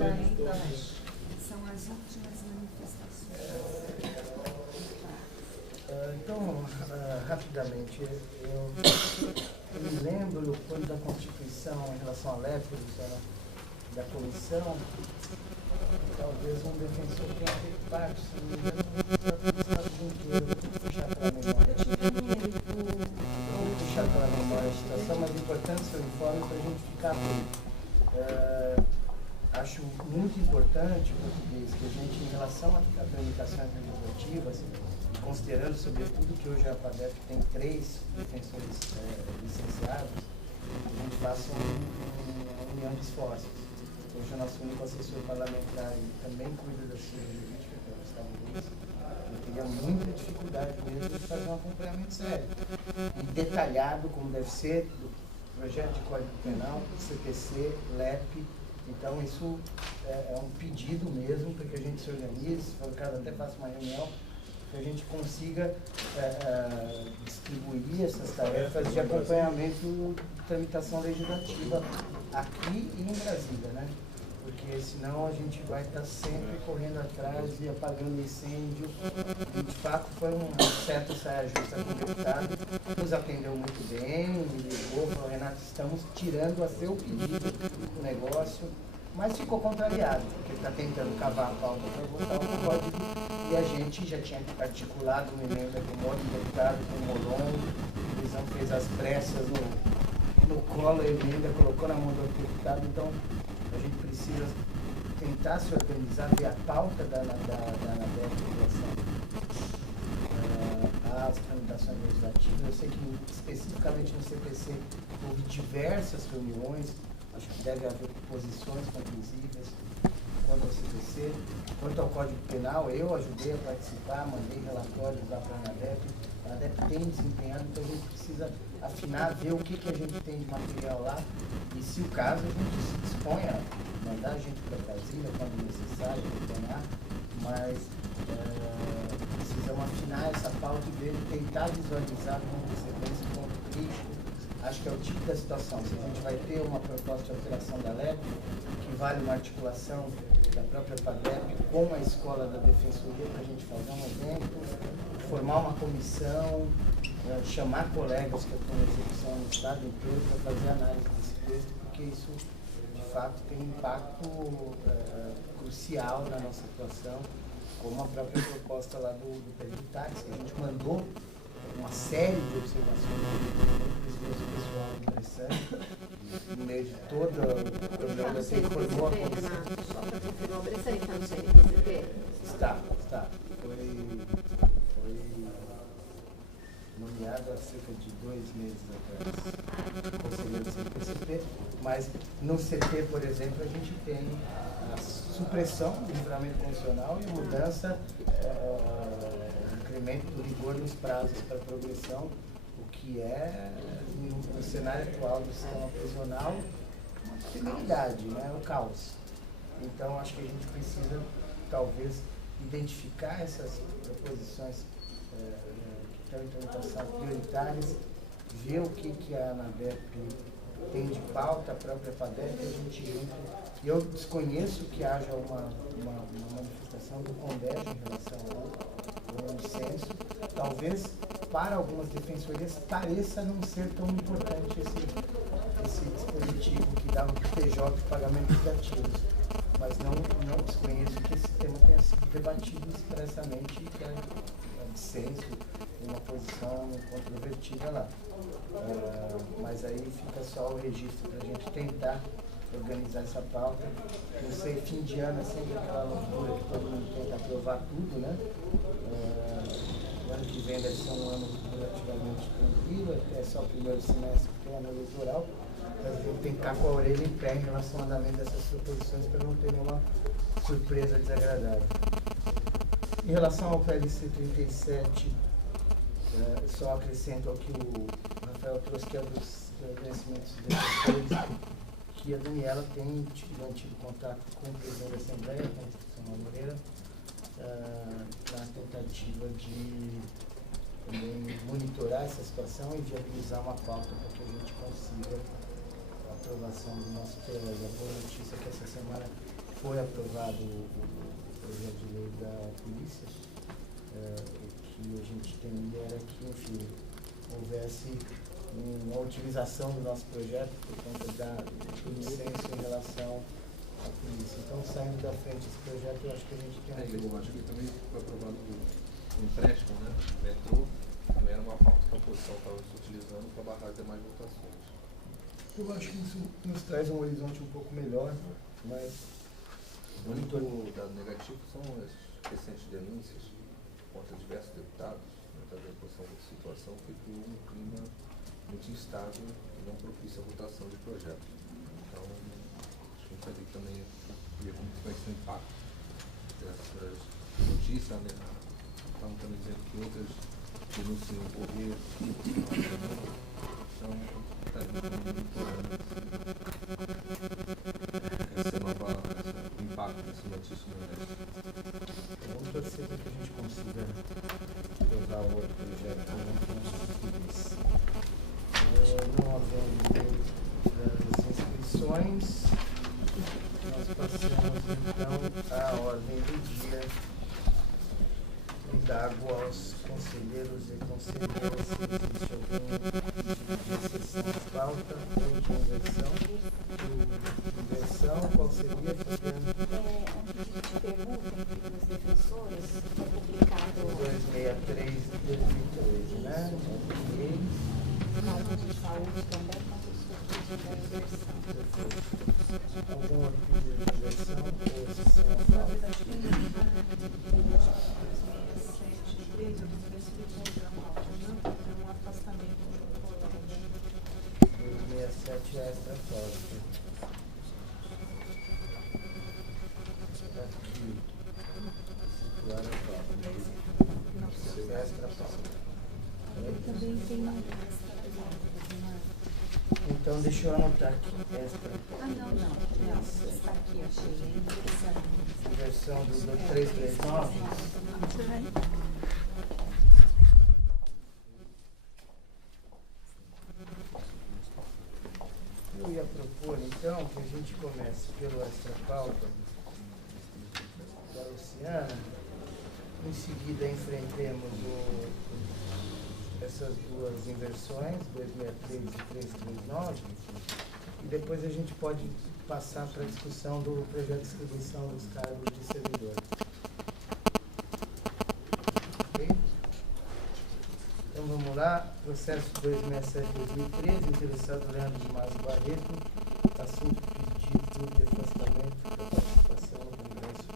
São as últimas manifestações. Então, rapidamente, eu me lembro quando da Constituição em relação a Lepros, da comissão, talvez um defensor tenha feito parte, se não me engano, do Estado inteiro. Vou puxar pela memória. Vou puxar pela memória a situação, mas é importante ser informe para a gente ficar bem. Acho muito importante, português, que a gente, em relação a tramitações legislativas, considerando sobretudo que hoje a FADEP tem 3 defensores licenciados, a gente faça uma união de esforços. Hoje o nosso único assessor parlamentar também cuida da assessoria jurídica, que é o Gustavo Luiz. Eu teria muita dificuldade mesmo de fazer um acompanhamento sério e detalhado, como deve ser, do projeto de Código Penal, CPC, LEP. Então isso é um pedido mesmo para que a gente se organize, se for o caso até faça uma reunião, que a gente consiga distribuir essas tarefas de acompanhamento de tramitação legislativa aqui e em Brasília, né? Porque senão a gente vai estar sempre correndo atrás e apagando incêndio. E de fato foi um certo saia justa com o deputado, nos atendeu muito bem, me ligou, falou: Renato, estamos tirando a seu pedido o negócio. Mas ficou contrariado, porque está tentando cavar a pauta para votar o código e a gente já tinha articulado uma emenda com o outro deputado, com o Molon, o Luizão fez as pressas no colo, a emenda, colocou na mão do outro deputado, então a gente precisa tentar se organizar, ver a pauta da ANADEP em relação às tramitações legislativas. Eu sei que especificamente no CPC houve diversas reuniões. Acho que deve haver posições conclusivas quanto ao CPC. Quanto ao Código Penal, eu ajudei a participar, mandei relatórios lá para a ANADEP. A ANADEP tem desempenhado, então a gente precisa afinar, ver o que a gente tem de material lá e, se o caso, a gente se dispõe a mandar a gente para Brasília quando necessário, acompanhar, mas precisamos afinar essa pauta e ver, tentar visualizar com antecedência o ponto crítico. Acho que é o tipo da situação. Se a gente vai ter uma proposta de alteração da LEP, que vale uma articulação da própria FADEP com a escola da Defensoria para a gente fazer um evento, formar uma comissão, chamar colegas que estão em execução no Estado inteiro para fazer análise desse texto, porque isso, de fato, tem um impacto crucial na nossa situação, como a própria proposta lá do Peritax, que a gente mandou uma série de observações do pessoal interessante, no meio de todo o programa da CEI, formou a comissão. Só para confirmar, o Bressani está no CNPCP? Está. Foi nomeado há cerca de 2 meses atrás, conselheiro do CNPCP, mas no CP, por exemplo, a gente tem a supressão do livramento condicional e mudança, incremento do rigor nos prazos para progressão, o que é, no cenário atual do sistema prisional, uma temeridade, né? O caos. Então, acho que a gente precisa, talvez, identificar essas proposições que estão em tramitação prioritárias, ver o que a ANADEP tem de pauta, a própria FADEP, a gente junta. E eu desconheço que haja uma manifestação do CONDEG em relação ao censo. Talvez para algumas defensorias pareça não ser tão importante esse dispositivo que dá no PJ de pagamentos negativos. Mas não desconheço que esse tema tenha sido debatido expressamente e que é dissenso, uma posição controvertida lá. Mas aí fica só o registro para a gente tentar organizar essa pauta. Não sei, fim de ano é sempre aquela loucura que todo mundo tenta aprovar tudo, né? O ano que vem deve ser um ano relativamente tranquilo, é só o primeiro semestre que tem ano eleitoral, mas eu tenho que ficar com a orelha em pé em relação ao andamento dessas proposições para não ter nenhuma surpresa desagradável. Em relação ao PLC 37, só acrescento ao que o Rafael trouxe, que é dos agradecimentos defensores, que a Daniela tem mantido contato com o presidente da Assembleia, com a Constituição Moreira, na tentativa de também monitorar essa situação e viabilizar uma pauta para que a gente consiga a aprovação do nosso PL. A boa notícia é que essa semana foi aprovado o projeto de lei da polícia, o que a gente temia era que, enfim, houvesse uma utilização do nosso projeto por conta do licença em relação à polícia. Então, saindo da frente desse projeto, eu acho que a gente tem... Eu acho que também foi aprovado o empréstimo, né? O metrô também era uma pauta que a oposição estava se utilizando para barrar as demais votações. Eu acho que isso nos traz um horizonte um pouco melhor, mas... O único dado negativo são as recentes denúncias contra diversos deputados, da oposição da situação, que criou um clima muito instável e não propício à votação de projetos. Então, acho que a gente vai ter que também ver como vai ser o impacto dessas notícias, né? Estão também dizendo que outras denunciam o governo, então, está esse impacto desse notício no resto. Vamos torcer para que a gente consiga levar o outro projeto não havendo das inscrições, nós passamos então à ordem do dia e indago aos conselheiros e conselheiras se existe algum de exceção à pauta ou de inversão. Qual seria? Um pedido de pergunta entre os defensores foi publicado 263 de 2013, né? caso de saúde também, mas os pedidos da inversão. Algum outro pedido de inversão ou exceção à pauta? Um afastamento do colega. 267 é extra pauta. Também tem então deixa eu anotar aqui. Extra. não, está aqui, achei. Inversão do 339. Eu ia propor então que a gente comece pelo extra pauta da Luciana, em seguida enfrentemos essas duas inversões, 263 e 339, e depois a gente pode passar para a discussão do projeto de distribuição dos cargos de servidores. Ok? Então vamos lá, processo 267/2013, interessado Leandro de Mazo Barreto, assunto pedido de afastamento da participação no Congresso,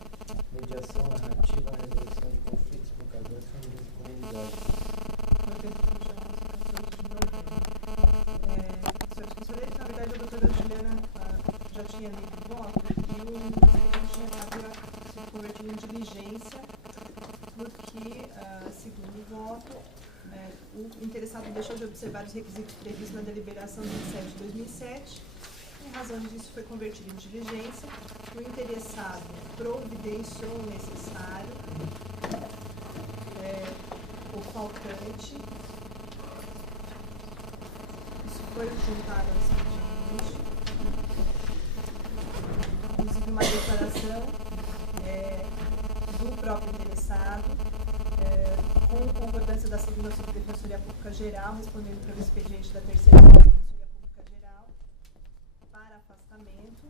mediação narrativa na resolução de conflitos com casais, famílias e comunidades. Na verdade, a doutora Juliana já tinha lido o voto e o presidente havia se convertido em diligência, porque, segundo o voto, o interessado deixou de observar os requisitos previstos na deliberação 27 de 2007. Em razão disso, foi convertido em diligência. O interessado providenciou o necessário, o faltante. Isso foi juntado ao expediente. Inclusive uma declaração do próprio interessado, com concordância da segunda Subdefensoria Pública Geral, respondendo pelo expediente da terceira Subdefensoria Pública Geral, para afastamento.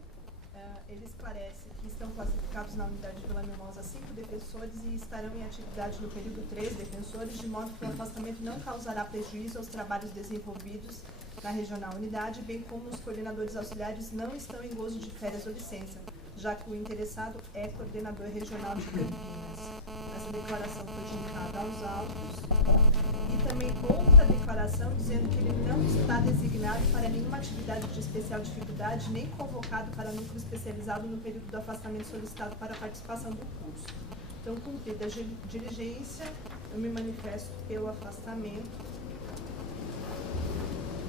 Ele esclarece que estão classificados na unidade de Vila Mimosa 5 defensores e estarão em atividade no período 3 defensores, de modo que o afastamento não causará prejuízo aos trabalhos desenvolvidos na regional unidade, bem como os coordenadores auxiliares não estão em gozo de férias ou licença, já que o interessado é coordenador regional de Campinas. Essa declaração foi juncada aos autos e também outra declaração dizendo que ele não está designado para nenhuma atividade de especial dificuldade, nem convocado para núcleo especializado no período do afastamento solicitado para a participação do curso. Então, cumprida a diligência, eu me manifesto pelo afastamento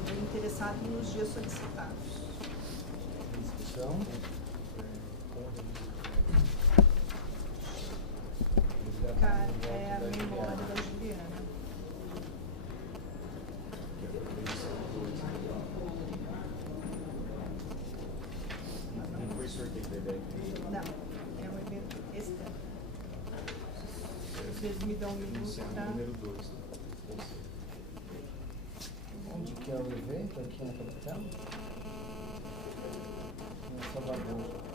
do interessado nos dias solicitados. Discussão. É a memória da Juliana. Não foi sorteio da ideia. Não. eles me dão um minuto Iniciar para... no número 2 do conselho. Onde que é o evento? Aqui na capital? Em Salvador.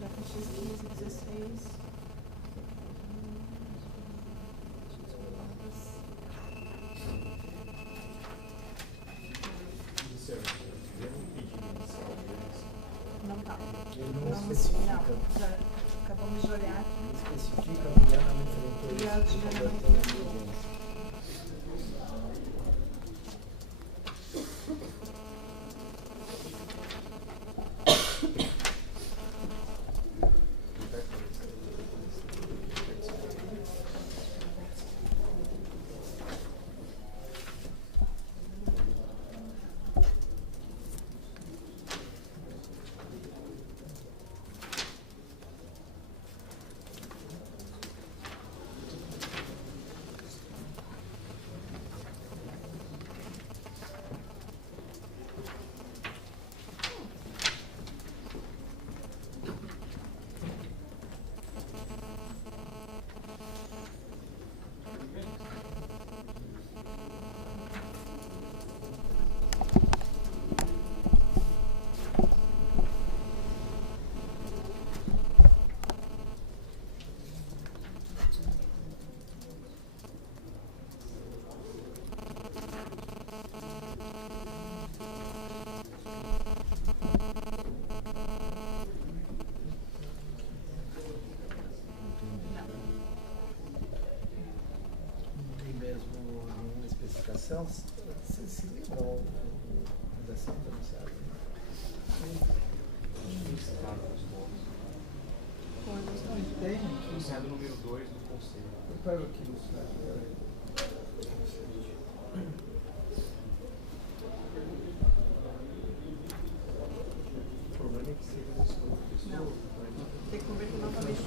Data X15, 16. Isso é um pedido inicial deles. Não tá. Ele não Não, especifica. não, já acabamos de olhar aqui. Ele especifica que ela não enfrentou E a isso Diana com não toda a enfrentou. evidência. Não tem mesmo nenhuma especificação. Vocês se lembram da redação do anunciado? Enunciado número 2 do conselho. Eu pego aqui no site, peraí. O problema é que se ele não se manifestou, Tem que converter novamente.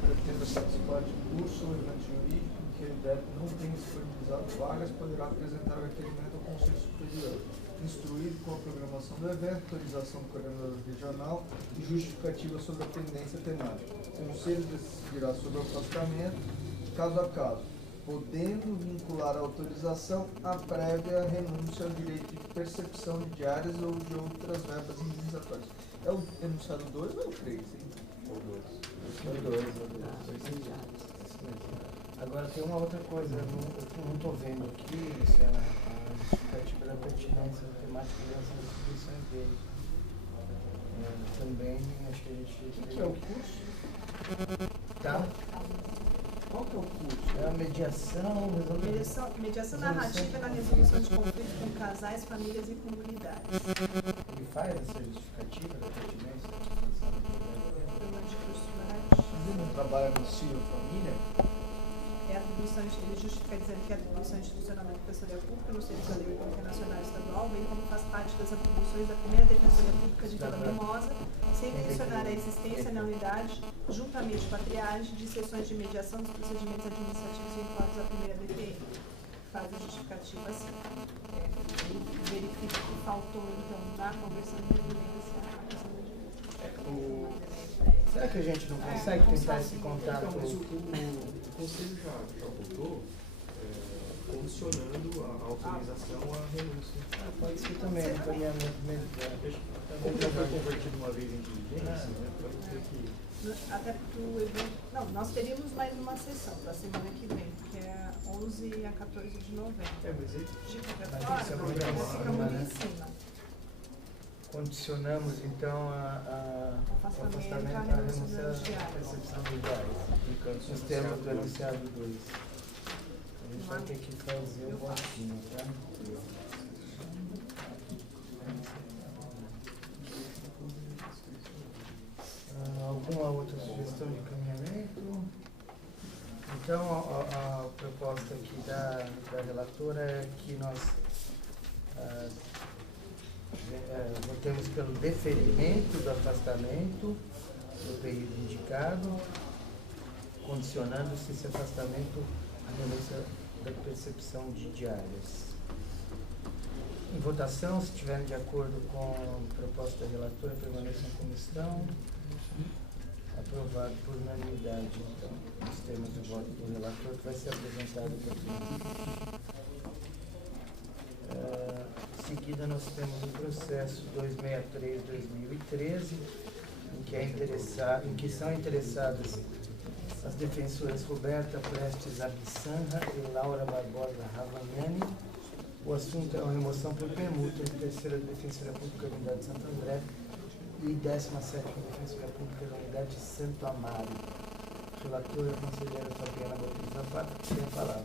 Pretenda participar de curso ou evento jurídico em que ele não tenha disponibilizado vagas, poderá apresentar o requerimento ao Conselho Superior, instruído com a programação do evento, autorização do coordenador regional e justificativa sobre a pendência temática. O Conselho decidirá sobre o afastamento, caso a caso, podendo vincular a autorização à prévia renúncia ao direito de percepção de diárias ou de outras verbas indenizatórias. É o enunciado 2 ou é o 3? ou 2. São dois. Isso mesmo. Agora tem uma outra coisa, eu não estou vendo aqui, Luciana, a justificativa da pertinência da temática das atribuições dele. Também acho que a gente. O que é o curso? Tá? Qual que é o curso? É a mediação, resolução. Mediação narrativa na resolução de conflitos com casais, famílias e comunidades. Ele faz essa justificativa da pertinência da atribuição Programa de curso Ele não trabalha no CIO Família? É a atribuição, ele justifica dizendo que a atribuição institucional da Defensoria Pública no Serviço da Lei Pública Nacional e Estadual, bem como faz parte das atribuições da primeira Defensoria Pública de Vila Formosa, sem mencionar a existência na unidade, juntamente com a triagem de sessões de mediação dos procedimentos administrativos vinculados à primeira DPI. Faz a justificativa assim. Ele verifica que faltou, então, na conversão de evidência a questão da direita. Será que a gente não consegue tentar esse contato? Então, mas o Conselho já votou condicionando a autorização à renúncia. Pode ser também, encaminhamento mesmo. Como já foi convertido uma vez em diligência, né, para não ter que... Até porque o evento. Não, nós teríamos mais uma sessão da semana que vem, que é 11 a 14 de novembro. mas ele... De qualquer Mas forma, isso é nós programado, ficamos né? em cima. Condicionamos então o afastamento à renúncia à percepção dos diários. Nos termos do enunciado 2. A gente vai ter que fazer o votinho, tá? Alguma outra sugestão de encaminhamento? Então, a proposta aqui da relatora é que nós votemos pelo deferimento do afastamento do período indicado, condicionando-se esse afastamento à renúncia da percepção de diárias. Em votação, se estiverem de acordo com a proposta da relatora, permaneçam em comissão. Aprovado por unanimidade, então, os termos do voto do relator, que vai ser apresentado em seguida, nós temos o processo 263/2013, em que são interessadas as defensoras Roberta Prestes Abissanra e Laura Barbosa Ravagnani. O assunto é a remoção por permuta de terceira Defensoria Pública da Unidade de Santo André e 17ª Defensoria Pública da Unidade de Santo Amaro. Relatora, conselheira Fabiana Botelho Zapata, tem a palavra.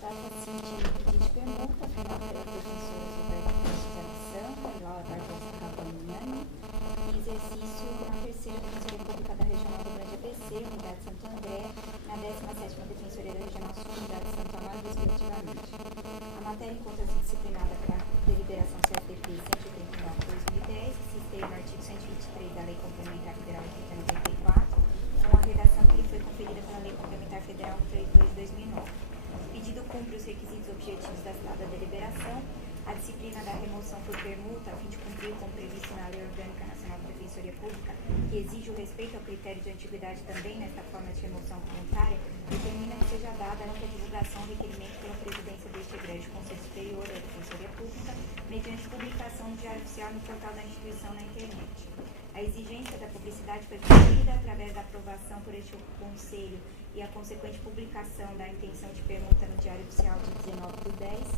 Trata-se de um pedido de permuta feito pela defensora Roberta Prestes Abissanra e Laura Barbosa Ravagnani, em exercício na terceira Defensoria Pública da Regional do Grande ABC, Unidade de Santo André, na 17ª Defensoria da Regional Sul, Unidade de Santo Amaro, respectivamente. A matéria encontra-se disciplinada pela deliberação CFDP 189/2010, que se esteve no artigo 123 da Lei Complementar Federal 884, com a redação que lhe foi conferida pela Lei Complementar Federal 132/2009. O pedido cumpre os requisitos objetivos da citada deliberação, a disciplina da remoção por permuta, a fim de cumprir com o previsto na Lei Orgânica Nacional da Defensoria Pública, que exige o respeito ao critério de antiguidade também nesta forma de remoção voluntária, determina que seja dada a ampla divulgação ao requerimento pela presidência deste egrégio Conselho Superior da Defensoria Pública, mediante publicação no Diário Oficial no portal da instituição na internet. A exigência da publicidade foi cumprida através da aprovação por este Conselho e a consequente publicação da intenção de permuta no Diário Oficial de 19/10,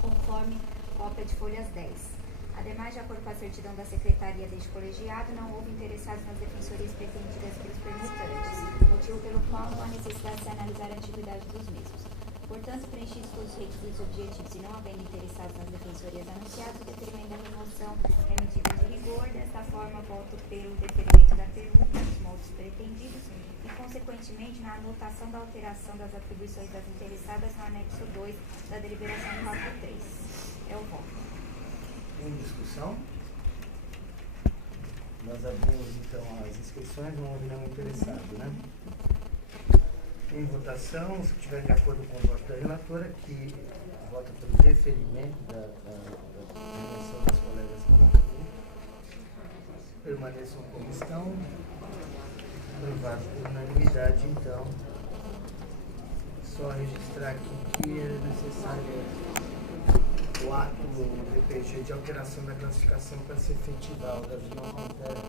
conforme cópia de folhas 10. Ademais, de acordo com a certidão da Secretaria deste colegiado, não houve interessados nas defensorias pretendidas pelos permutantes, motivo pelo qual não há necessidade de se analisar a antiguidade dos mesmos. Portanto, preenchidos todos os requisitos objetivos e não havendo interessados nas defensorias anunciadas, o deferimento da remoção é medida de rigor. Desta forma, voto pelo deferimento da permuta nos moldes pretendidos e, consequentemente, na anotação da alteração das atribuições das interessadas no anexo 2 da deliberação 4.3. É o voto. Em discussão? Nós abrimos, então, as inscrições, não houve nenhum interessado, né? Em votação, se estiver de acordo com o voto da relatora, que vota pelo deferimento da remoção das colegas que permaneçam como estão, aprovado por unanimidade, então, só registrar aqui que é necessário o ato do DPG de alteração da classificação para se efetivar. O Davi Monteiro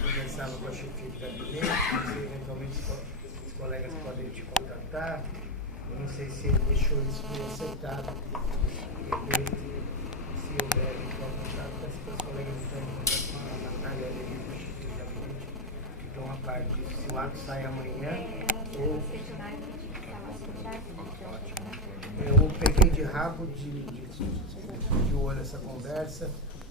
conversava com a chefia de gabinete, você eventualmente os colegas podem te contatar. Eu não sei se ele deixou isso bem acertado. Se houver então contato, peço para os colegas estarem em contato com a Natália ali, com a chefia de gabinete, que estão a par disso. Se o ato sai amanhã, ou eu peguei de rabo de olho essa conversa.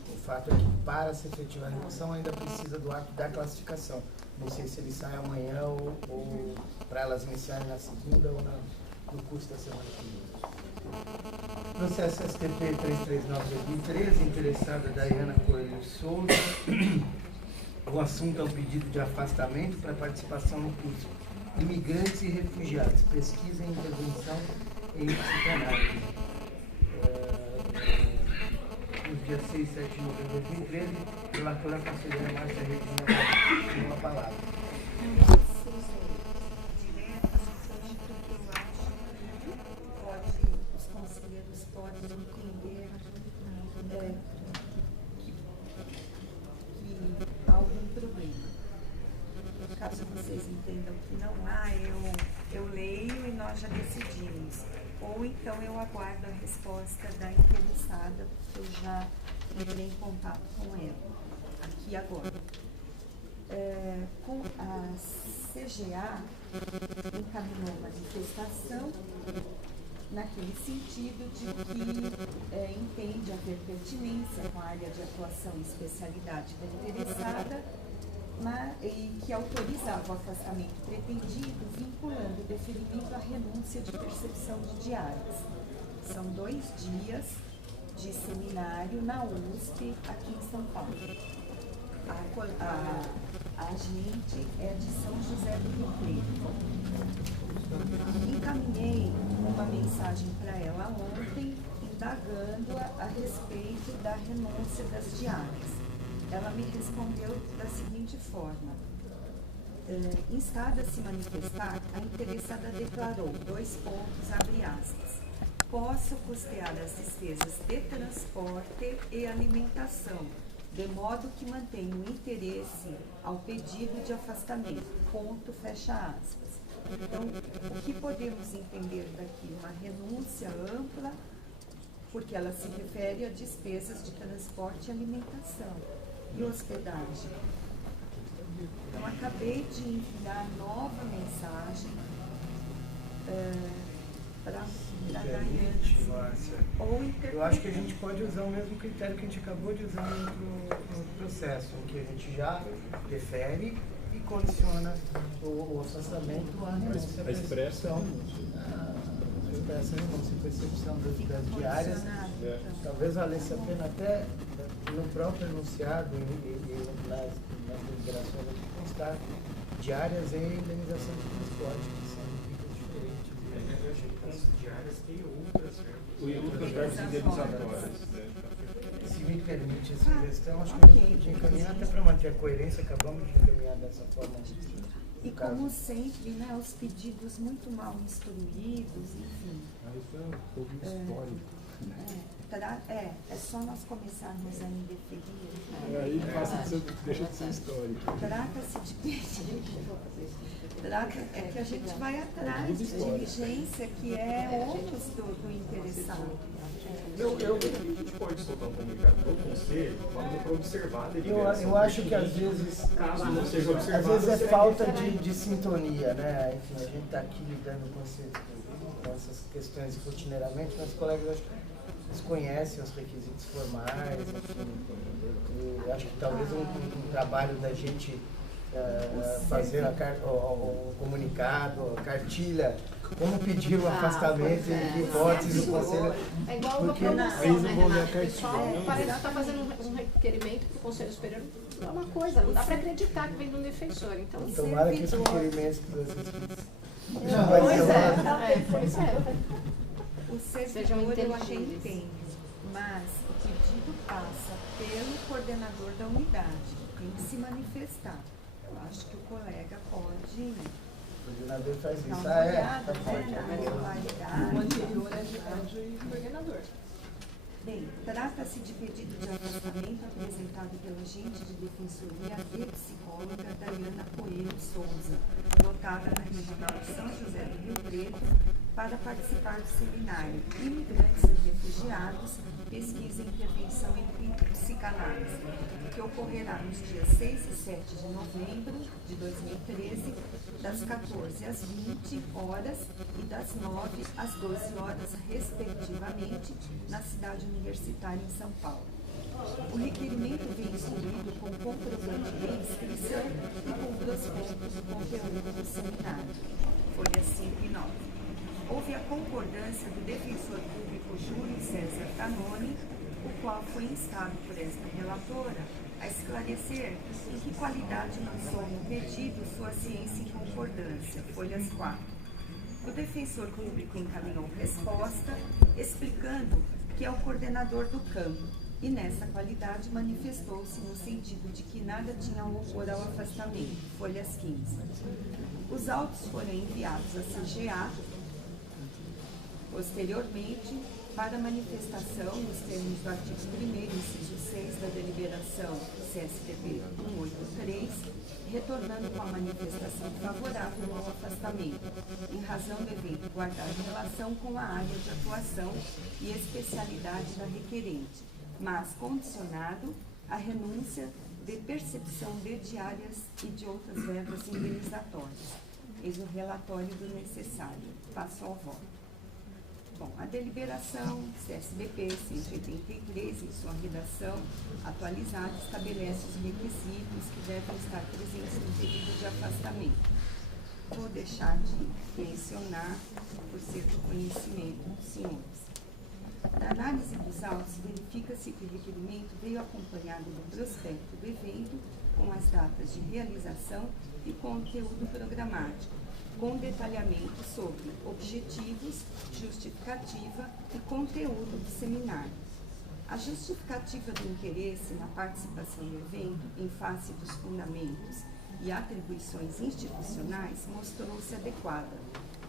O fato é que para se efetivar a remoção ainda precisa do ato da classificação. Não sei se ele sai amanhã ou para elas iniciarem na segunda ou no curso da semana que vem. Processo STP 339/2013, interessada Daiana Coelho Souza. O assunto é um pedido de afastamento para participação no curso Imigrantes e Refugiados, Pesquisa e Intervenção em Psicanálise. No dia 6 e 7 de novembro de 2013, relatora conselheira Márcia Regina tem uma palavra. Os conselheiros podem entender que há algum problema. Caso vocês entendam que não há, eu leio e nós já decidimos. Ou então eu aguardo a resposta da interessada, porque eu já entrei em contato com ela, aqui agora. Com a CGA encaminhou uma manifestação naquele sentido de que entende haver pertinência com a área de atuação e especialidade da interessada, e que autorizava o afastamento pretendido, vinculando o deferimento à renúncia de percepção de diárias. São 2 dias de seminário na USP, aqui em São Paulo. A agente é de São José do Rio Preto. Encaminhei uma mensagem para ela ontem, indagando a respeito da renúncia das diárias. Ela me respondeu da seguinte forma: instada a se manifestar, a interessada declarou, abre aspas, posso custear as despesas de transporte e alimentação, de modo que mantenho interesse ao pedido de afastamento, fecha aspas. Então, o que podemos entender daqui? Uma renúncia ampla, porque ela se refere a despesas de transporte e alimentação e hospedagem. Então, acabei de enviar nova mensagem para a Permite, Márcia. ou Eu acho que a gente pode usar o mesmo critério que a gente acabou de usar no outro processo, em que a gente já defere e condiciona o afastamento à renúncia. A expressão. Essa renúncia e percepção das diárias. Talvez valesse a pena até no próprio enunciado e nas deliberações aqui constar diárias e indenização de transporte, que são medidas diferentes. Diárias e outras Outras verbas indenizatórias. Se me permite essa sugestão, acho que a gente podia encaminhar até para manter a coerência, acabamos de encaminhar dessa forma. E como sempre, né, os pedidos muito mal instruídos, enfim. Isso é um pouco histórico. É só nós começarmos a indeferir. Aí deixa de ser histórico. Trata-se de pedido. É que a gente vai atrás de diligência que é ônus do interessado. A gente pode soltar um comunicado para o conselho para observar a deliberação. Eu acho que às vezes, caso não seja observado, às vezes é falta de sintonia, né? Enfim, a gente está aqui lidando com essas questões rotineiramente, mas os colegas acho que desconhecem os requisitos formais, enfim. E acho que talvez um trabalho da gente fazer o comunicado, a cartilha, como pedir o afastamento em hipótese do conselho. É igual uma promoção, né, Renato? O pessoal parece que está fazendo um requerimento para o Conselho Superior. É uma coisa, não dá para acreditar que vem do defensor. Então, Tomara que os requerimentos que vocês pois é. O servidor eu até entendo, mas o pedido passa pelo coordenador da unidade, tem que se manifestar. Eu acho que o colega pode. O coordenador faz isso. Dá uma olhada, na regularidade. O anterior é de coordenador. Bem, trata-se de pedido de afastamento apresentado pelo agente de defensoria e psicóloga Dayana Coelho Souza, lotada na regional de São José do Rio Preto, para participar do seminário Imigrantes e Refugiados, Pesquisa e Intervenção em Psicanálise, que ocorrerá nos dias 6 e 7 de novembro de 2013, das 14 às 20 horas e das 9 às 12 horas, respectivamente, na cidade universitária em São Paulo. O requerimento vem instruído com comprovante de inscrição e com prospecto do conteúdo do seminário, folhas 5 e 9. Houve a concordância do defensor público Júlio César Canoni, o qual foi instado por esta relatora a esclarecer em que qualidade lançou no pedido sua ciência em concordância, folhas 4. O defensor público encaminhou resposta, explicando que é o coordenador do campo, e nessa qualidade manifestou-se no sentido de que nada tinha a opor ao afastamento, folhas 15. Os autos foram enviados à CGA, posteriormente, para manifestação nos termos do artigo 1º, inciso 6 da deliberação CSPB 183, retornando com a manifestação favorável ao afastamento, em razão do evento guardar relação com a área de atuação e especialidade da requerente, mas condicionado à renúncia de percepção de diárias e de outras verbas indenizatórias. Eis o relatório do necessário. Passo ao voto. Bom, a deliberação CSBP 183, em sua redação atualizada, estabelece os requisitos que devem estar presentes no pedido de afastamento. Vou deixar de mencionar, por ser do conhecimento dos senhores. Na análise dos autos, verifica-se que o requerimento veio acompanhado do prospecto do evento, com as datas de realização e conteúdo programático, com detalhamento sobre objetivos objetivos, justificativa e conteúdo do seminário. A justificativa do interesse na participação no evento, em face dos fundamentos e atribuições institucionais, mostrou-se adequada,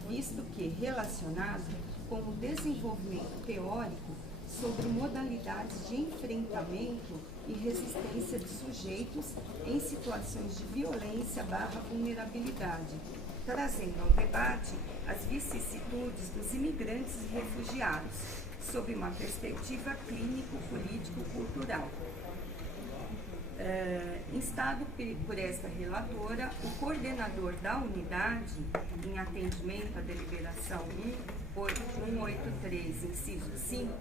visto que relacionado com o desenvolvimento teórico sobre modalidades de enfrentamento e resistência de sujeitos em situações de violência/vulnerabilidade, trazendo ao debate as vicissitudes dos imigrantes e refugiados, sob uma perspectiva clínico-político-cultural. Instado por esta relatora, o coordenador da unidade, em atendimento à deliberação 183, inciso 5,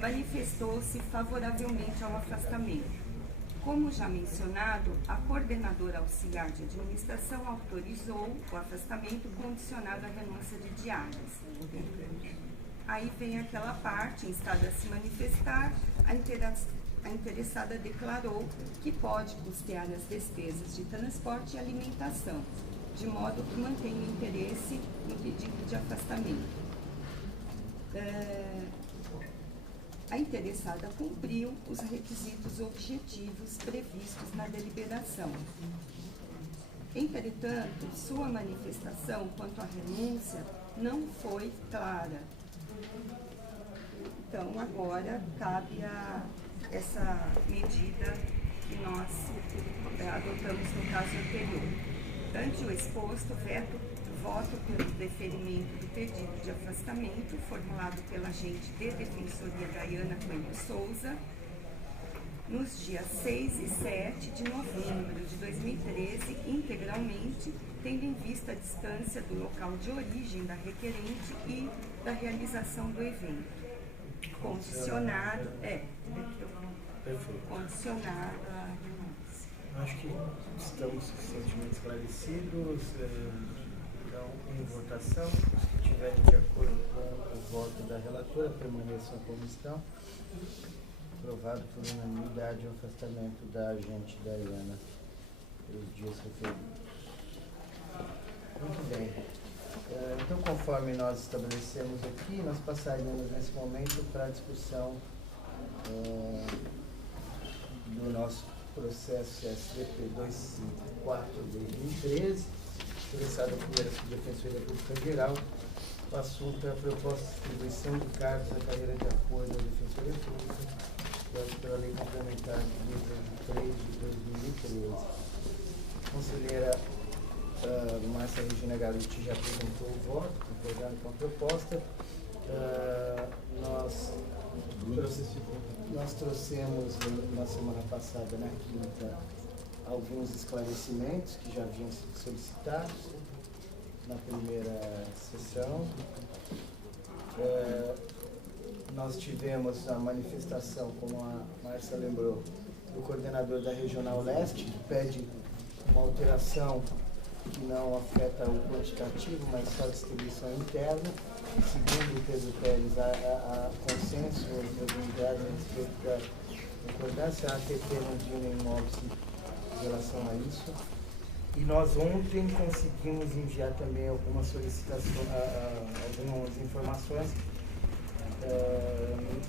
manifestou-se favoravelmente ao afastamento. Como já mencionado, a coordenadora auxiliar de administração autorizou o afastamento condicionado à renúncia de diárias. Aí vem aquela parte, instada a se manifestar, a interessada declarou que pode custear as despesas de transporte e alimentação, de modo que mantém o interesse no pedido de afastamento. A interessada cumpriu os requisitos objetivos previstos na deliberação. Entretanto, sua manifestação quanto à renúncia não foi clara. Então, agora cabe essa medida que nós adotamos no caso anterior. Ante o exposto, voto pelo deferimento do pedido de afastamento formulado pela agente de Defensoria Daiana Coelho Souza, nos dias 6 e 7 de novembro de 2013, integralmente, tendo em vista a distância do local de origem da requerente e da realização do evento. Condicionado condicionado à renúncia. Acho que estamos suficientemente esclarecidos. Então, em votação, os que estiverem de acordo com o voto da relatora permaneçam como estão. Aprovado por unanimidade o afastamento da agente Daiana pelos dias referidos. Muito bem. Então, conforme nós estabelecemos aqui, nós passaríamos nesse momento para a discussão do nosso processo SDP 254/2013, interessado pela Defensoria Pública Geral. O assunto é a proposta de distribuição de cargos à carreira de apoio da Defensoria Pública, pela Lei Complementar 3 de 2013. A conselheira Márcia Regina Galuti já apresentou o voto, concordando com a proposta. Nós trouxemos na semana passada, na quinta, alguns esclarecimentos que já haviam sido solicitados na primeira sessão. Nós tivemos a manifestação, como a Márcia lembrou, do coordenador da Regional Leste, que pede uma alteração que não afeta o quantitativo, mas só a distribuição interna. Segundo o Pedro Pérez, há consenso entre as unidades a respeito da concordância. A ATP não tinha nenhum óbice em relação a isso. E nós ontem conseguimos enviar também algumas solicitações, algumas informações,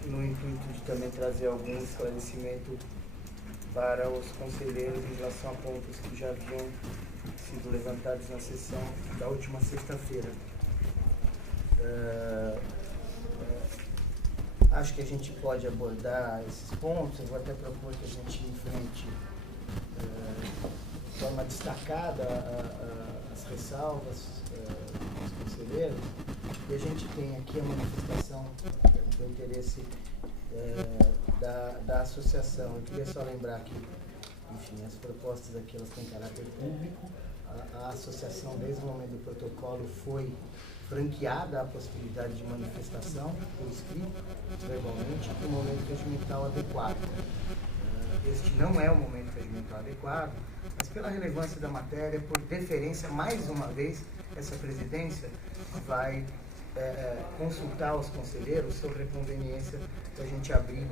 no intuito de também trazer algum esclarecimento para os conselheiros em relação a pontos que já haviam sido levantados na sessão da última sexta-feira. Acho que a gente pode abordar esses pontos. Eu vou até propor que a gente enfrente de forma destacada as ressalvas dos conselheiros, e a gente tem aqui a manifestação do interesse da associação. Eu queria só lembrar que, enfim, as propostas aqui elas têm caráter público. A associação, desde o momento do protocolo, foi franqueada a possibilidade de manifestação por escrito, verbalmente, no momento regimental adequado. Este não é o momento regimental adequado, mas pela relevância da matéria, por deferência, mais uma vez, essa presidência vai consultar os conselheiros sobre a conveniência da gente abrir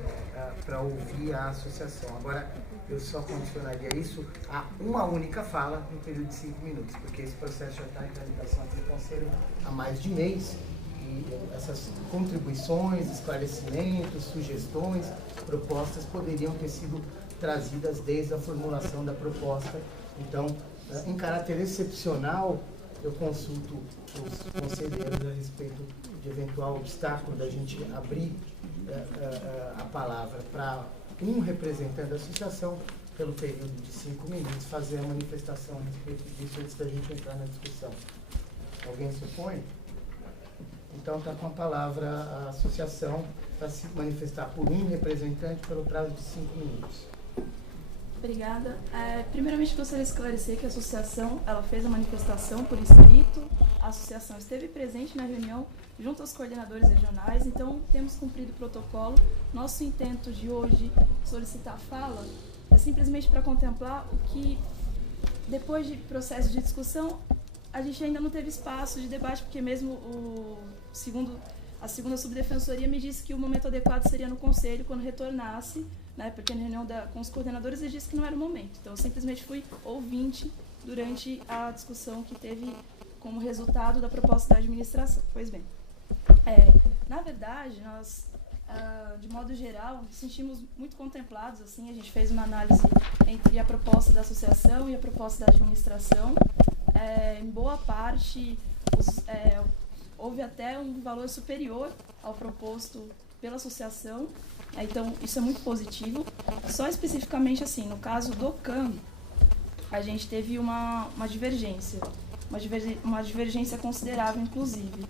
para ouvir a associação. Agora, eu só condicionaria isso a uma única fala no período de 5 minutos, porque esse processo já está em tramitação aqui no Conselho há mais de mês, e essas contribuições, esclarecimentos, sugestões, propostas poderiam ter sido trazidas desde a formulação da proposta. Então, em caráter excepcional, eu consulto os conselheiros a respeito de eventual obstáculo da gente abrir a palavra para um representante da associação pelo período de 5 minutos, fazer a manifestação a respeito disso antes da gente entrar na discussão. Alguém se opõe? Então está com a palavra a associação para se manifestar por um representante pelo prazo de 5 minutos. Obrigada. Primeiramente, gostaria de esclarecer que a associação ela fez a manifestação por escrito, a associação esteve presente na reunião junto aos coordenadores regionais, então temos cumprido o protocolo. Nosso intento de hoje, solicitar fala, é simplesmente para contemplar o que, depois de processo de discussão, a gente ainda não teve espaço de debate, porque mesmo a segunda subdefensoria me disse que o momento adequado seria no conselho, quando retornasse, né, porque na reunião com os coordenadores eles disseram que não era o momento. Então, eu simplesmente fui ouvinte durante a discussão que teve como resultado da proposta da administração. Pois bem, na verdade, nós, de modo geral, nos sentimos muito contemplados. Assim, a gente fez uma análise entre a proposta da associação e a proposta da administração. Em boa parte, houve até um valor superior ao proposto pela associação. Então, isso é muito positivo. Só especificamente, assim, no caso do CAM, a gente teve uma divergência. Uma divergência considerável, inclusive.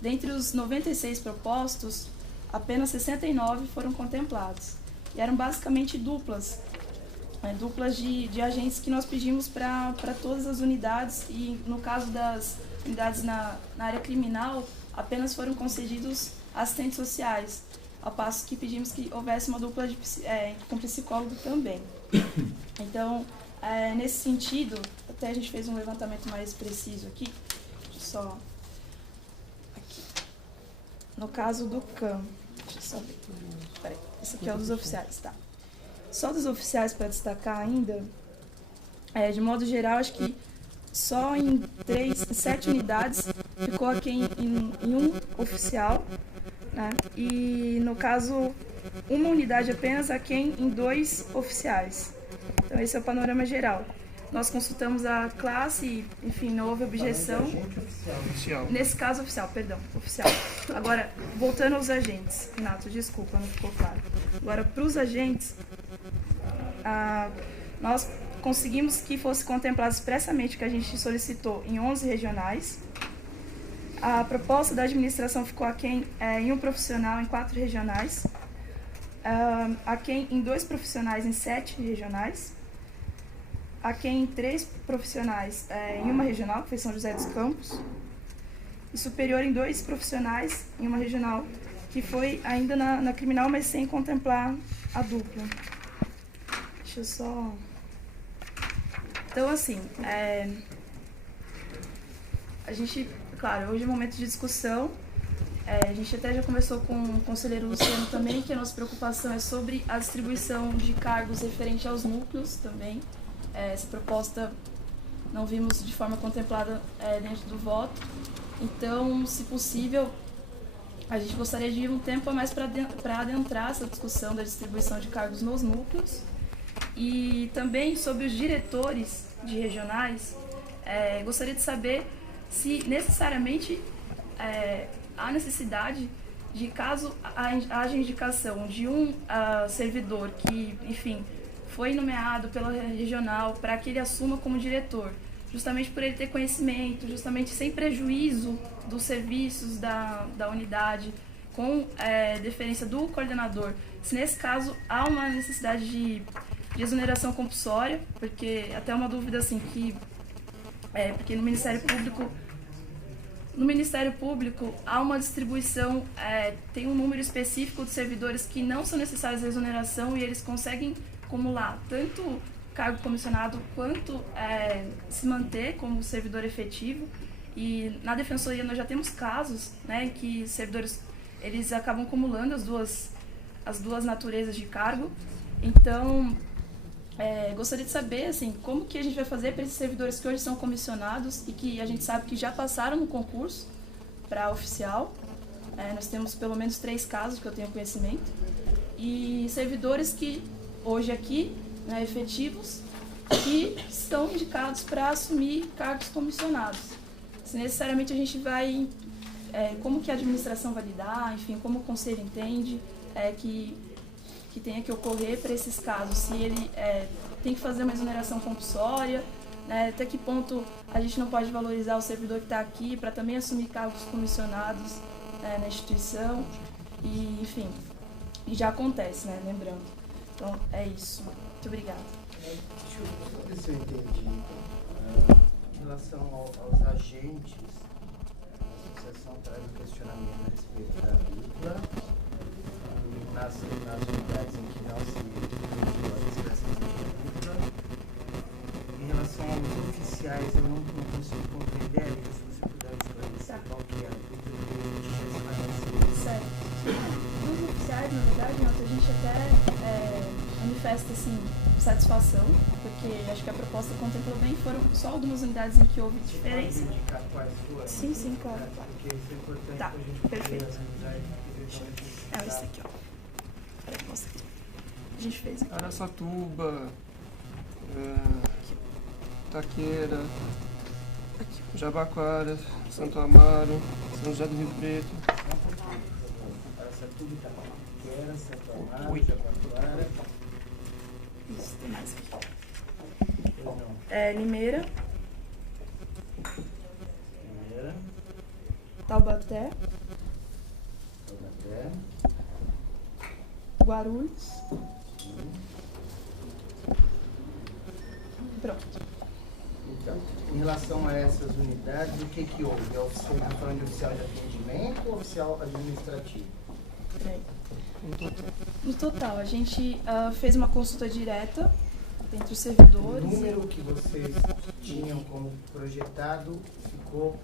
Dentre os 96 propostos, apenas 69 foram contemplados. E eram basicamente duplas. Duplas de agentes que nós pedimos para todas as unidades. E, no caso das unidades na área criminal, apenas foram concedidos assistentes sociais, ao passo que pedimos que houvesse uma dupla com psicólogo também. Então, nesse sentido, até a gente fez um levantamento mais preciso aqui, só aqui. No caso do CAM, deixa eu só ver. Peraí, esse aqui é o dos oficiais, tá? Só dos oficiais para destacar ainda, de modo geral, acho que só em 7 unidades ficou aqui em um oficial, né? E, no caso, uma unidade apenas aquém em 2 oficiais. Então, esse é o panorama geral. Nós consultamos a classe e, enfim, não houve objeção. Oficial. Nesse caso, oficial. Agora, voltando aos agentes. Renato, desculpa, não ficou claro. Agora, para os agentes, nós conseguimos que fosse contemplado expressamente o que a gente solicitou em 11 regionais. A proposta da administração ficou aquém em um profissional em 4 regionais, aquém em 2 profissionais em 7 regionais, aquém em 3 profissionais em uma regional, que foi São José dos Campos, e superior em 2 profissionais em uma regional, que foi ainda na criminal, mas sem contemplar a dupla. Deixa eu só... Então, assim, a gente... Claro, hoje é um momento de discussão. A gente até já conversou com o conselheiro Luciano também, que a nossa preocupação é sobre a distribuição de cargos referente aos núcleos também. Essa proposta não vimos de forma contemplada dentro do voto. Então, se possível, a gente gostaria de ir um tempo a mais para adentrar essa discussão da distribuição de cargos nos núcleos. E também sobre os diretores de regionais, gostaria de saber se necessariamente há necessidade de, caso haja indicação de um servidor que, enfim, foi nomeado pela regional para que ele assuma como diretor, justamente por ele ter conhecimento, justamente sem prejuízo dos serviços da unidade, com deferência do coordenador. Se nesse caso há uma necessidade de exoneração compulsória, porque até uma dúvida assim que porque no Ministério Público há uma distribuição, tem um número específico de servidores que não são necessários a exoneração e eles conseguem acumular tanto cargo comissionado quanto se manter como servidor efetivo. E na Defensoria nós já temos casos, né, em que servidores eles acabam acumulando as duas naturezas de cargo. Então, gostaria de saber, assim, como que a gente vai fazer para esses servidores que hoje são comissionados e que a gente sabe que já passaram no concurso para oficial. Nós temos pelo menos 3 casos que eu tenho conhecimento. E servidores que hoje aqui, né, efetivos, que estão indicados para assumir cargos comissionados. Se necessariamente a gente vai, como que a administração vai lidar, enfim, como o conselho entende que tenha que ocorrer para esses casos, se ele tem que fazer uma exoneração compulsória, né, até que ponto a gente não pode valorizar o servidor que está aqui para também assumir cargos comissionados na instituição, e enfim, e já acontece, né, lembrando. Então, é isso. Muito obrigada. Deixa eu ver se eu entendi. Em relação aos agentes, a associação traz um questionamento a respeito da dupla, nas unidades em que não se pediu a expressão de dupla. Em relação aos oficiais, eu não consigo compreender, se você puder esclarecer qual que é a dupla que a gente esclarece. Certo. Nos oficiais, na verdade, a gente até manifesta, assim, satisfação, porque acho que a proposta contemplou bem, foram só algumas unidades em que houve diferença. Você pode indicar quais foram? Sim, claro. Porque isso é importante Tá, para a gente perfeito. poder analisar e eventualmente... Esse aqui, ó. Peraí, mostra aqui. A gente fez aqui. Araçatuba, Taqueira, Jabaquara, Santo Amaro, São José do Rio Preto. Araçatuba, Taqueira, Santo Amaro, Jabaquara. Isso, tem mais aqui. Pois não. Limeira, Limeira, Taubaté, Guarulhos. Pronto. Então, em relação a essas unidades, o que houve? Você está falando de oficial de atendimento ou oficial administrativo? Peraí. No total, a gente fez uma consulta direta entre os servidores. O número que vocês tinham como projetado ficou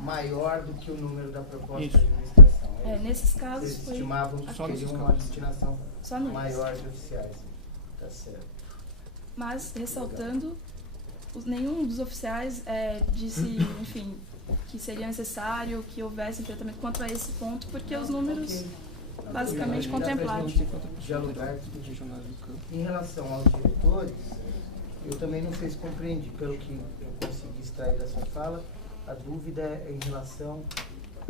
maior do que o número da proposta de administração. Nesses casos vocês foi... estimavam que teriam uma destinação maior de oficiais. Tá certo. Mas, ressaltando, nenhum dos oficiais disse, enfim, que seria necessário que houvesse um tratamento quanto a esse ponto, porque os números basicamente contemplados. Em relação aos diretores, eu também não sei se compreendi, pelo que eu consegui extrair da sua fala, a dúvida é em relação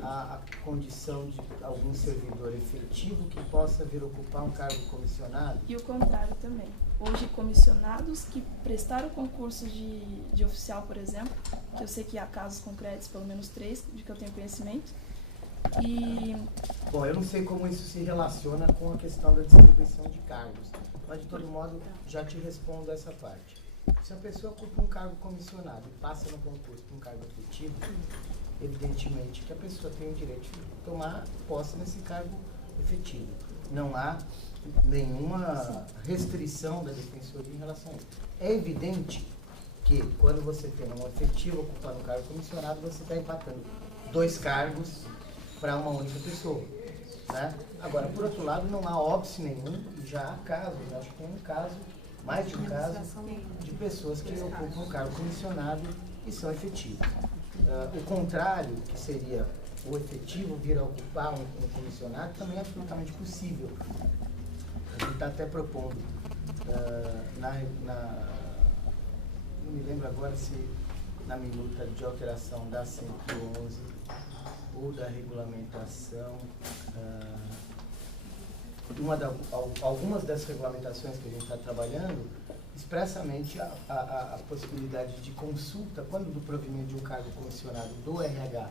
à condição de algum servidor efetivo que possa vir ocupar um cargo comissionado. E o contrário também. Hoje, comissionados que prestaram concurso de oficial, por exemplo, que eu sei que há casos concretos, pelo menos 3, de que eu tenho conhecimento. Bom, eu não sei como isso se relaciona com a questão da distribuição de cargos, mas de todo modo já te respondo essa parte. Se a pessoa ocupa um cargo comissionado e passa no concurso para um cargo efetivo, evidentemente que a pessoa tem o direito de tomar posse nesse cargo efetivo. Não há nenhuma restrição da defensoria em relação a isso. É evidente que quando você tem um efetivo ocupando um cargo comissionado, você está empatando 2 cargos para uma única pessoa, né? Agora, por outro lado, não há óbice nenhum, e já há casos, acho que tem um caso, mais de um caso, de pessoas que ocupam um cargo comissionado e são efetivos. O contrário, que seria o efetivo vir a ocupar um comissionado, também é absolutamente possível. A gente está até propondo, não me lembro agora se na minuta de alteração da 111 ou da regulamentação, algumas das regulamentações que a gente está trabalhando, expressamente a possibilidade de consulta, quando do provimento de um cargo comissionado do RH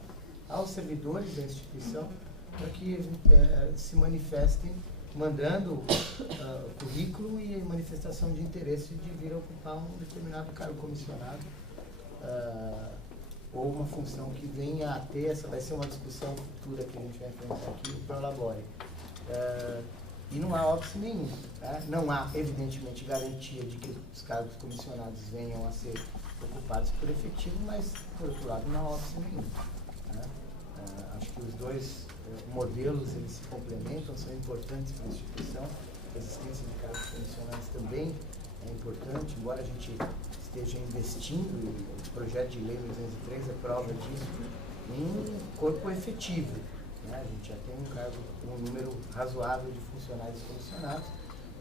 aos servidores da instituição, para que se manifestem, mandando currículo e manifestação de interesse de vir a ocupar um determinado cargo comissionado, ou uma função que venha a ter, essa vai ser uma discussão futura que a gente vai enfrentar aqui, o Prolabore. E não há óbice nenhum, né? Não há, evidentemente, garantia de que os cargos comissionados venham a ser ocupados por efetivo, mas, por outro lado, não há óbice nenhum, né? Acho que os dois modelos eles se complementam, são importantes para a instituição. A existência de cargos comissionados também é importante, embora a gente esteja investindo, e o projeto de lei 203 é prova disso, em corpo efetivo. Né? A gente já tem um número razoável de funcionários comissionados,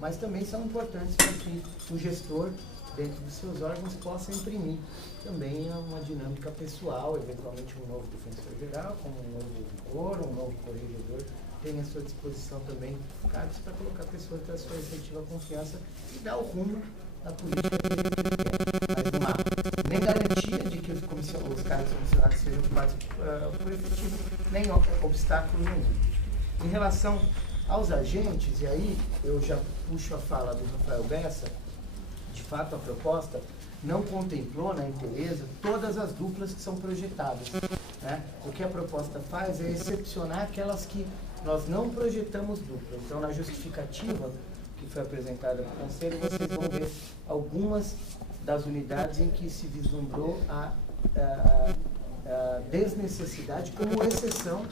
mas também são importantes para que o gestor, dentro dos seus órgãos, possa imprimir também uma dinâmica pessoal, eventualmente um novo defensor-geral, como um novo auditor, um novo corregedor, tem à sua disposição também cargos para colocar pessoas da sua efetiva confiança e dar o rumo da política que a gente quer. Mas não há nem garantia de que os cargos comissionados sejam ocupados por efetivo, nem obstáculo nenhum. Em relação aos agentes, e aí eu já puxo a fala do Rafael Bessa, de fato a proposta não contemplou na inteireza todas as duplas que são projetadas. Né? O que a proposta faz é excepcionar aquelas que nós não projetamos dupla. Então, na justificativa que foi apresentada para o Conselho, vocês vão ver algumas das unidades em que se vislumbrou a desnecessidade como exceção.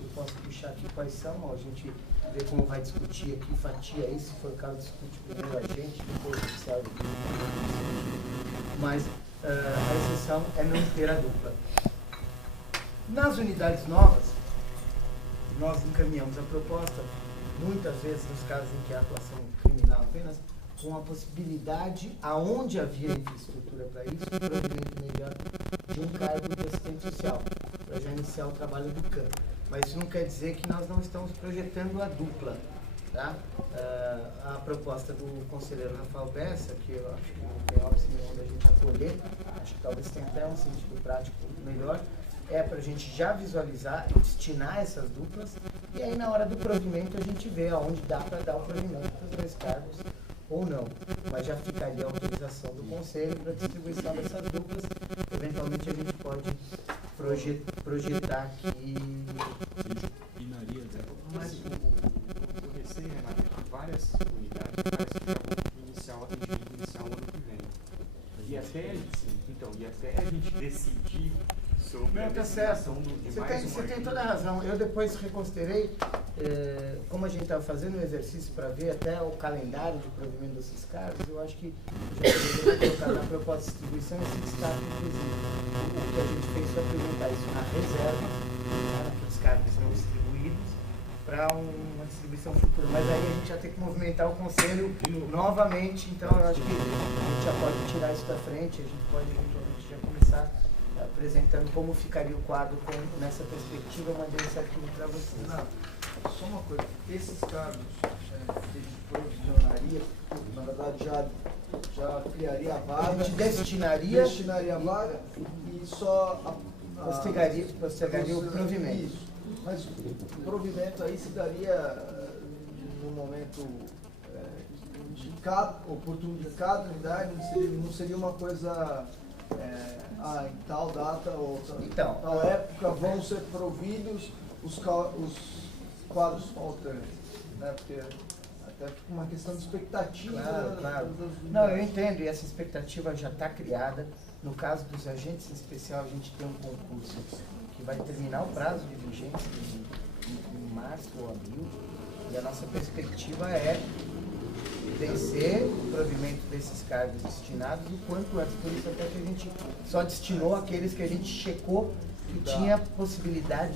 Eu posso puxar aqui quais são, a gente vê como vai discutir aqui, fatia aí, se for o caso, discute primeiro a gente, depois o oficial. Mas a exceção é não ter a dupla. Nas unidades novas, nós encaminhamos a proposta, muitas vezes nos casos em que há atuação criminal apenas, com a possibilidade, aonde havia infraestrutura para isso, o provimento imediato de um cargo de assistente social, para já iniciar o trabalho do CAM. Mas isso não quer dizer que nós não estamos projetando a dupla. Tá? A proposta do conselheiro Rafael Bessa, que eu acho que não tem óbvio nenhum da gente acolher, acho que talvez tenha até um sentido prático melhor, é para a gente já visualizar e destinar essas duplas, e aí na hora do provimento a gente vê aonde dá para dar o provimento para os dois cargos ou não. Mas já ficaria a autorização do Conselho para a distribuição dessas duplas. Eventualmente a gente pode projetar que... Mas o receio, Renato, é que várias unidades parece que já vão iniciar o atendimento inicial no ano que vem. E até a gente decidir sobre a designação de mais Você tem toda a razão. Eu depois reconsiderei, como a gente estava fazendo um exercício para ver até o calendário de provimento desses cargos, eu acho que já deveria colocar na proposta de distribuição esse destaque, inclusive. O que a gente fez foi apresentar isso na reserva, aqueles cargos não distribuídos, para uma distribuição futura. Mas aí a gente já tem que movimentar o Conselho novamente, então eu acho que a gente já pode tirar isso da frente, a gente pode eventualmente já começar apresentando como ficaria o quadro nessa perspectiva, eu mandei isso aqui para vocês. Não, só uma coisa, esses cargos de provisionaria, na verdade já criaria a vaga, a gente destinaria a vaga e só postergaria o provimento. Isso. Mas o provimento aí se daria no momento de cada unidade, não seria uma coisa em tal data ou tal época vão ser providos os quadros faltantes, né? Porque até uma questão de expectativa. Claro. Não, eu entendo, e essa expectativa já está criada. No caso dos agentes em especial, a gente tem um concurso que vai terminar o prazo de vigência em março ou abril, e a nossa perspectiva é vencer o provimento desses cargos destinados o quanto antes. Por isso até que a gente só destinou aqueles que a gente checou que tinha possibilidade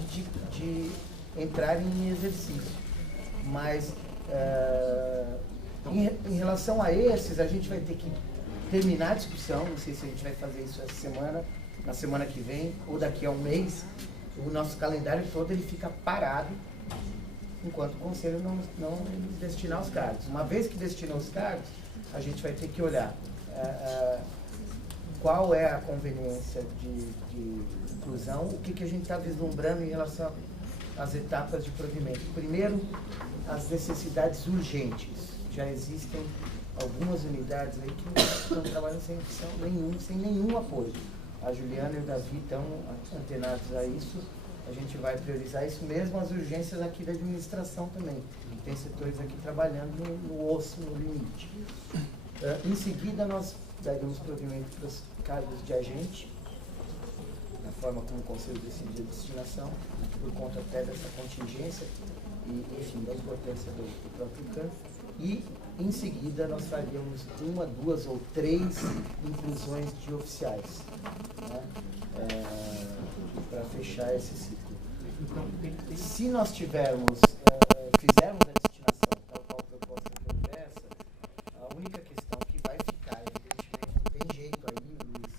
de entrar em exercício. Mas em relação a esses, a gente vai ter que terminar a discussão, não sei se a gente vai fazer isso essa semana, na semana que vem, ou daqui a um mês. O nosso calendário todo ele fica parado enquanto o Conselho não destinar os cargos. Uma vez que destinou os cargos, a gente vai ter que olhar qual é a conveniência de inclusão, o que a gente está vislumbrando em relação às etapas de provimento. Primeiro, as necessidades urgentes. Já existem algumas unidades aí que não estão trabalhando sem nenhum apoio. A Juliana e o Davi estão antenados a isso. A gente vai priorizar isso mesmo, as urgências aqui da administração também. Tem setores aqui trabalhando no osso, no limite. Em seguida, nós daremos provimento para os cargos de agente. na forma como o Conselho decidia a destinação, por conta até dessa contingência e, enfim, da importância do próprio CAN. E, em seguida, nós faríamos 1, 2 ou 3 inclusões de oficiais, né, para fechar esse ciclo. Se nós tivermos, fizermos a destinação tal qual proposta que conversa, a única questão que vai ficar, evidentemente, não tem jeito aí, Luiz,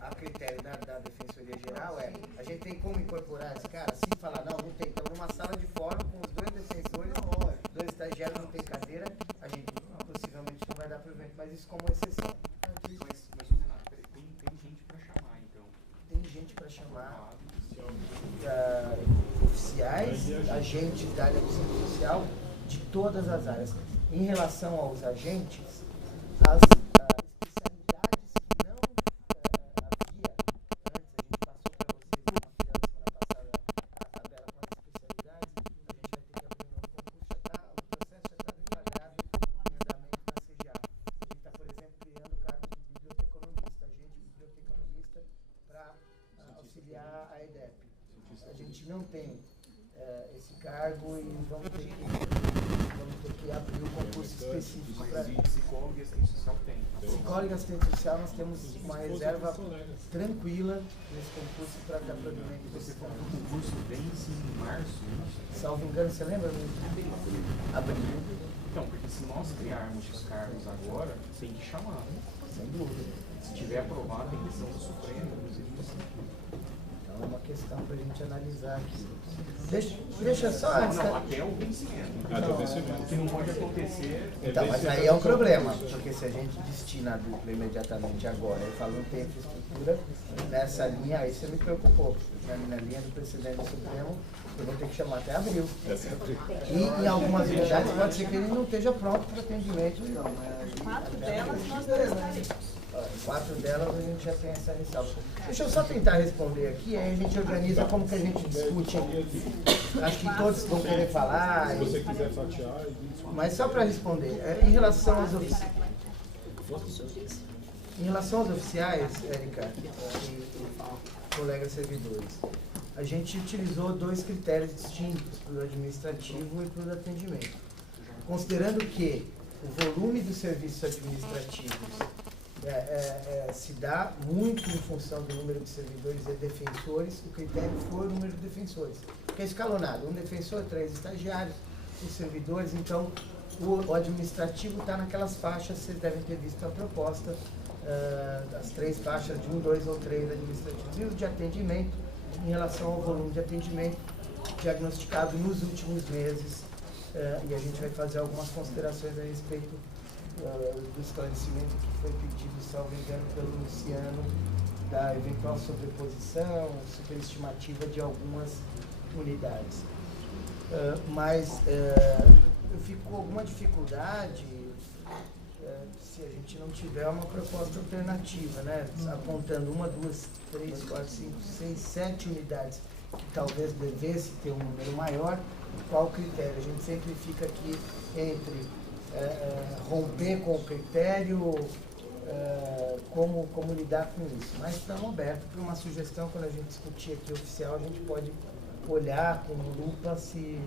a critério da Defensoria Geral a gente tem como incorporar esse cara, assim, falar, não tem, então numa sala de fórum com os 2 defensores, 2 estagiários, não tem cadeira, a gente possivelmente não vai dar para o evento, mas isso como exceção. Mas Renato, tem gente para chamar, então. Tem gente para chamar. Oficiais, agentes da área do Centro Social, de todas as áreas. Em relação aos agentes, as especialidades que não havia antes, a gente passou para vocês na semana passada a tabela com as especialidades, a gente vai ter que abrir um novo concurso, o processo já está deflagrado em andamento na CGA. A gente está, por exemplo, criando o cargo de biblioteconomista, agente biblioteconomista para auxiliar a EDEP. A gente não tem esse cargo e vamos ter que abrir um concurso específico para psicólogo e assistente social tem. Psicólogo e assistente social. Nós temos uma reserva tranquila nesse concurso para dar provimento. Você falou que o concurso vence em março, né? Salvo engano, você lembra? Abril. Então, porque se nós criarmos os cargos agora, tem que chamar. Sem dúvida. Se tiver aprovado, tem decisão do Supremo, inclusive. É uma questão para a gente analisar aqui. Deixa só antes. Não, até o vencimento. O que não pode acontecer. Então, mas aí é um problema, porque se a gente destina a dupla imediatamente agora e fala não tem infraestrutura, nessa linha, aí você me preocupou. Na linha do presidente do Supremo, eu vou ter que chamar até abril. E em algumas unidades pode ser que ele não esteja pronto para atendimento. 4 delas nós não estaremos. 4 delas a gente já tem essa ressalva. Deixa eu só tentar responder aqui, aí a gente organiza como que a gente discute aqui. Acho que todos vão querer falar. Se você quiser fatiar. Mas só para responder, em relação aos oficiais. Em relação aos oficiais, Érica e colegas servidores, a gente utilizou 2 critérios distintos para o administrativo e para o atendimento. Considerando que o volume dos serviços administrativos se dá muito em função do número de servidores e defensores, o critério foi o número de defensores, que é escalonado, um defensor, 3 estagiários, os servidores, então o administrativo está naquelas faixas, vocês devem ter visto a proposta, das 3 faixas de 1, 2 ou 3 administrativos, e o de atendimento, em relação ao volume de atendimento diagnosticado nos últimos meses, e a gente vai fazer algumas considerações a respeito do esclarecimento que foi pedido, salvo engano, pelo Luciano, da eventual sobreposição, superestimativa de algumas unidades. Mas eu fico com alguma dificuldade se a gente não tiver uma proposta alternativa, né? Apontando 1, 2, 3, 4, 5, 6, 7 unidades que talvez devesse ter um número maior. Qual o critério? A gente sempre fica aqui entre romper com o critério, como lidar com isso. Mas estamos abertos para uma sugestão, quando a gente discutir aqui oficial, a gente pode olhar com lupa se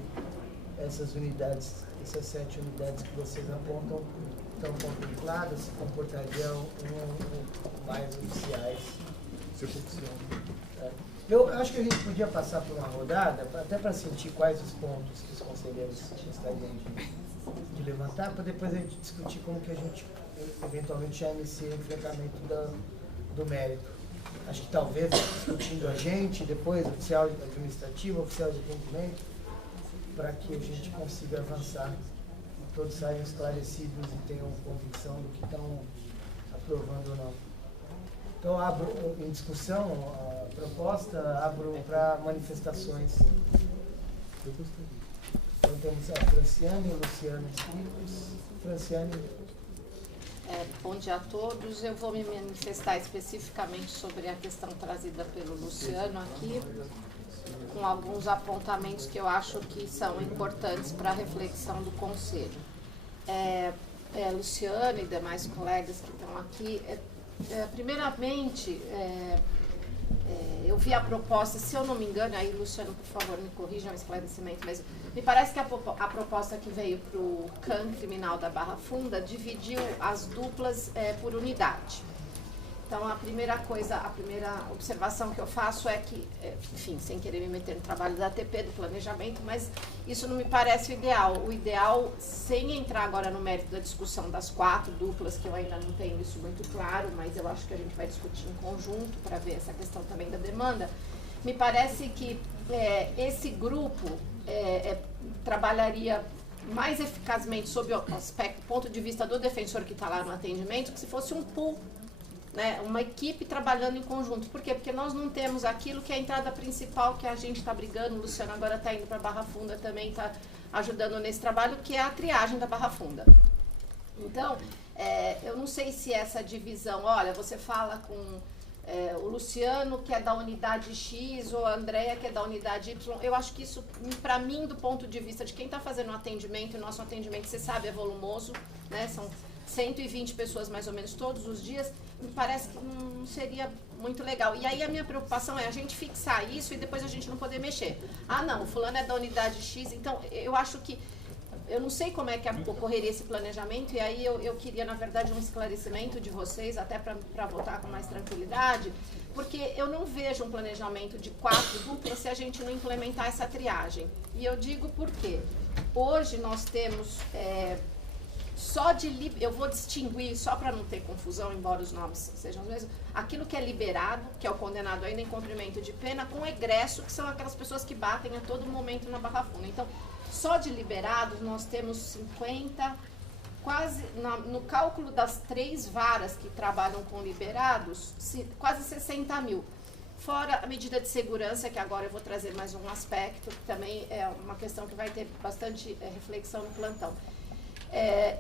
essas unidades, essas 7 unidades que vocês apontam, estão contempladas, se comportariam mais oficiais. Eu acho que a gente podia passar por uma rodada, até para sentir quais os pontos que os conselheiros gostariam de levantar, para depois a gente discutir como que a gente eventualmente já inicia o enfrentamento do mérito. Acho que talvez discutindo a gente, depois oficial administrativo, oficial de atendimento, para que a gente consiga avançar e todos saiam esclarecidos e tenham convicção do que estão aprovando ou não. Então, abro em discussão a proposta, abro para manifestações. Então, temos a Franciane e o Luciano inscritos. Franciane. Bom dia a todos. Eu vou me manifestar especificamente sobre a questão trazida pelo Luciano aqui, com alguns apontamentos que eu acho que são importantes para a reflexão do Conselho. Luciano e demais colegas que estão aqui, primeiramente, eu vi a proposta, se eu não me engano, aí Luciano, por favor, me corrija um esclarecimento, mas me parece que a proposta que veio para o CAN criminal da Barra Funda dividiu as duplas por unidade. Então, a primeira observação que eu faço é que, enfim, sem querer me meter no trabalho da ATP, do planejamento, mas isso não me parece o ideal. O ideal, sem entrar agora no mérito da discussão das 4 duplas, que eu ainda não tenho isso muito claro, mas eu acho que a gente vai discutir em conjunto para ver essa questão também da demanda, me parece que esse grupo trabalharia mais eficazmente sob o ponto de vista do defensor que está lá no atendimento, que se fosse um pool, né, uma equipe trabalhando em conjunto. Por quê? Porque nós não temos aquilo que é a entrada principal que a gente está brigando. O Luciano agora está indo para a Barra Funda, também está ajudando nesse trabalho, que é a triagem da Barra Funda. Então, eu não sei se essa divisão, olha, você fala com o Luciano, que é da unidade X, ou a Andréia, que é da unidade Y. Eu acho que isso, para mim, do ponto de vista de quem está fazendo o atendimento, o nosso atendimento, você sabe, é volumoso, né? São 120 pessoas mais ou menos todos os dias, me parece que não seria muito legal. E aí a minha preocupação é a gente fixar isso e depois a gente não poder mexer. Ah, não, o fulano é da unidade X, então eu acho que, eu não sei como é que ocorreria esse planejamento, e aí eu queria, na verdade, um esclarecimento de vocês, até para votar com mais tranquilidade, porque eu não vejo um planejamento de 4 duplas se a gente não implementar essa triagem. E eu digo por quê. Hoje nós temos... eu vou distinguir, só para não ter confusão, embora os nomes sejam os mesmos, aquilo que é liberado, que é o condenado ainda em cumprimento de pena, com egresso, que são aquelas pessoas que batem a todo momento na Barra Funda. Então, só de liberados nós temos 50, quase, no cálculo das 3 varas que trabalham com liberados, quase 60 mil. Fora a medida de segurança, que agora eu vou trazer mais um aspecto, que também é uma questão que vai ter bastante reflexão no plantão.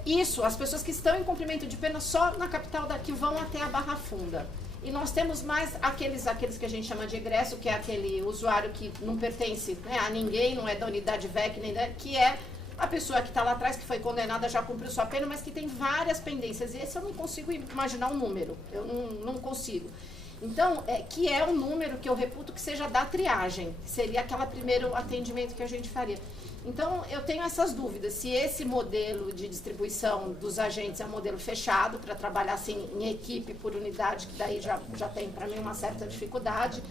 Isso, as pessoas que estão em cumprimento de pena só na capital daqui vão até a Barra Funda. E nós temos mais aqueles que a gente chama de egresso, que é aquele usuário que não pertence, né, a ninguém, não é da unidade VEC, nem que é a pessoa que está lá atrás, que foi condenada, já cumpriu sua pena, mas que tem várias pendências. E esse eu não consigo imaginar um número, eu não consigo. Então, que é um número que eu reputo que seja da triagem, que seria aquele primeiro atendimento que a gente faria. Então, eu tenho essas dúvidas, se esse modelo de distribuição dos agentes é um modelo fechado, para trabalhar assim em equipe por unidade, que daí já tem para mim uma certa dificuldade.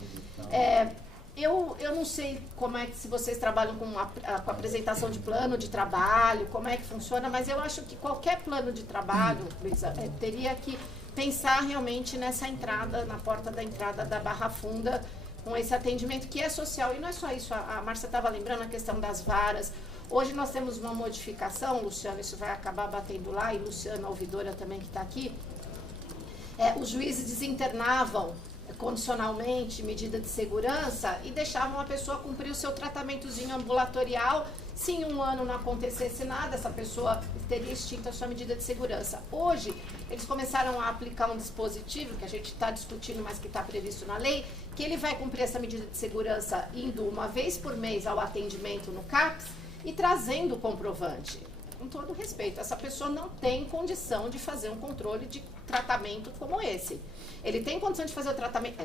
Eu não sei como é que, se vocês trabalham com a apresentação de plano de trabalho, como é que funciona, mas eu acho que qualquer plano de trabalho, Luísa, teria que pensar realmente nessa entrada, na porta da entrada da Barra Funda, com esse atendimento que é social. E não é só isso, a Márcia estava lembrando a questão das varas. Hoje nós temos uma modificação, Luciano, isso vai acabar batendo lá, e Luciano, a ouvidora também que está aqui, os juízes desinternavam condicionalmente medida de segurança e deixavam a pessoa cumprir o seu tratamentozinho ambulatorial. Se em um ano não acontecesse nada, essa pessoa teria extinto a sua medida de segurança. Hoje, eles começaram a aplicar um dispositivo, que a gente está discutindo, mas que está previsto na lei, que ele vai cumprir essa medida de segurança indo uma vez por mês ao atendimento no CAPS e trazendo o comprovante. Com todo respeito, essa pessoa não tem condição de fazer um controle de tratamento como esse. Ele tem condição de fazer o tratamento,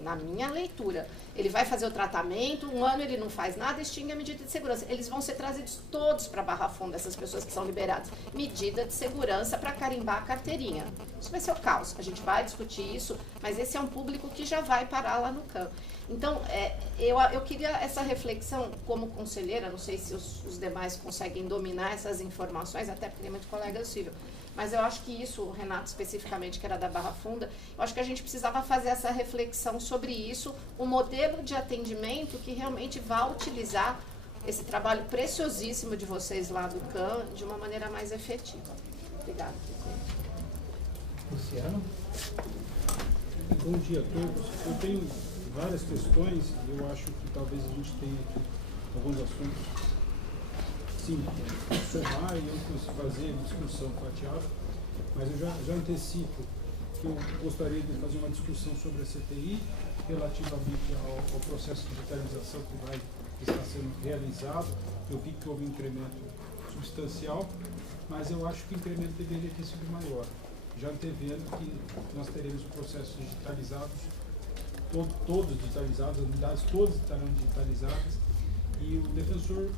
na minha leitura, ele vai fazer o tratamento, um ano ele não faz nada, extingue a medida de segurança. Eles vão ser trazidos todos para a Barra Funda, essas pessoas que são liberadas. Medida de segurança para carimbar a carteirinha. Isso vai ser o caos, a gente vai discutir isso, mas esse é um público que já vai parar lá no campo. Então, eu queria essa reflexão como conselheira, não sei se os demais conseguem dominar essas informações, até porque tem muito colega possível. Mas eu acho que isso, o Renato especificamente, que era da Barra Funda, eu acho que a gente precisava fazer essa reflexão sobre isso, um modelo de atendimento que realmente vá utilizar esse trabalho preciosíssimo de vocês lá do CAN de uma maneira mais efetiva. Obrigada. Luciano? Bom dia a todos. Eu tenho várias questões e eu acho que talvez a gente tenha aqui alguns assuntos. Sim, somar e eu fazer uma discussão fatiada, mas eu já antecipo que eu gostaria de fazer uma discussão sobre a CTI relativamente ao processo de digitalização que está sendo realizado. Eu vi que houve um incremento substancial, mas eu acho que o incremento deveria ter sido maior, já antevendo que nós teremos processos digitalizados todos digitalizados, as unidades todas estarão digitalizadas, e o defensor